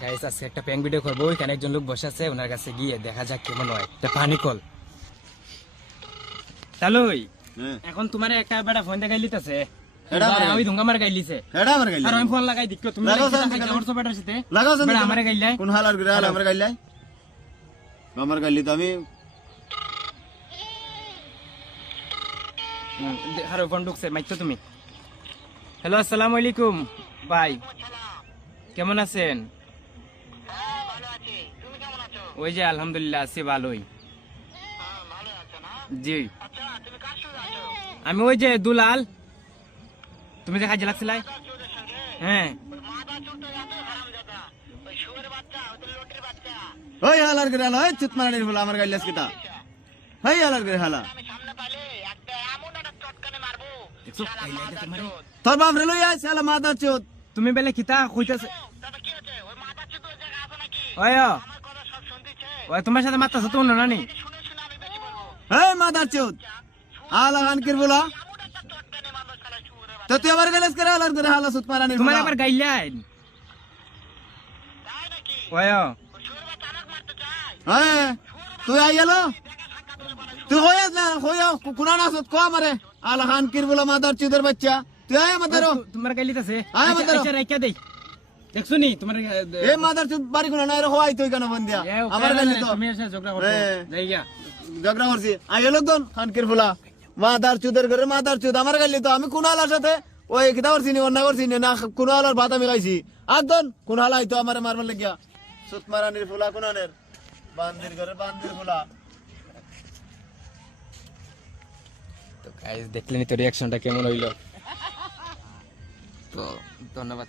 Guys আজকে একটা prank video করবো। ওইখানে একজন লোক বসে আছে, ওনার কাছে গিয়ে দেখা যাক কেমন হয়। একটা পানি কল তালুই এখন তোমার একটা বেটা ফোন দেখাই লিতেছে, ওই ধুঙ্গা মার গাইলিছে আর আমি ফোন লাগাই দিক তুমি বেটার সাথে বেটা আমারে গাইলাই কোন হালার গরে হাল আমার গাইলাই আমার গাইলি তো আমি হারো ফোন ঢুকছে মাইতো তুমি। হ্যালো, আসসালামু আলাইকুম ভাই, কেমন আছেন? ওই যে আলহামদুলিল্লাহ আছি ভালোই। জি আমি ওই যে দুলাল, তুমি যে কাজে লাগছিলাই। হ্যাঁ ওই হালার গরে হালা ওই চুত মারানির বলা আমার গাইলাস কিটা ওই হালার গরে হালা তোর বাপ রে লই আইছ হালা মাদার চোদ তুমি বেলে কিতা কইতাছে? ওই ওই তোমার সাথে মারতাছ তো না নি? এই মাদার চোদ হালা খানকির বলা তো তুই আমার গাইলাস করে হালার গরে হালা চুত মারানির তোমার বলা আবার গাইলাই ওই হ্যাঁ তুই আই গেল তুই হইয়াস না হইয়া কোনা না সত কো আমারে আলা খানকির বলা মাদার চোদের বাচ্চা তুই আয় আমাদের তোমার গাইলিতাছে। আয় আমাদের আচ্ছা রাইকা দেই, দেখছো নি তোমার এ মাদার চোদ বাড়ি কোনা না রে হওয়াই তুই কেন বন দিয়া আমার গাইলি তো তুমি এসে ঝগড়া করতে যাই গিয়া ঝগড়া করছি আই গেল দন খানকির বলা মাদার চোদের ঘরে মাদার চোদ আমার গাইলি তো আমি কোন আলার সাথে ওই কিতা করছি নি অন্য করছি না কোন আলার ভাত আমি খাইছি একদম কোন আলাই তো আমারে মারবার লাগিয়া সুত মারানির ফুলা কোনানের বান্দির ঘরে বান্দির ফুলা। তো গাইস দেখলেনি তো রিঅ্যাকশনটা কেমন হইলো। তো ধন্যবাদ।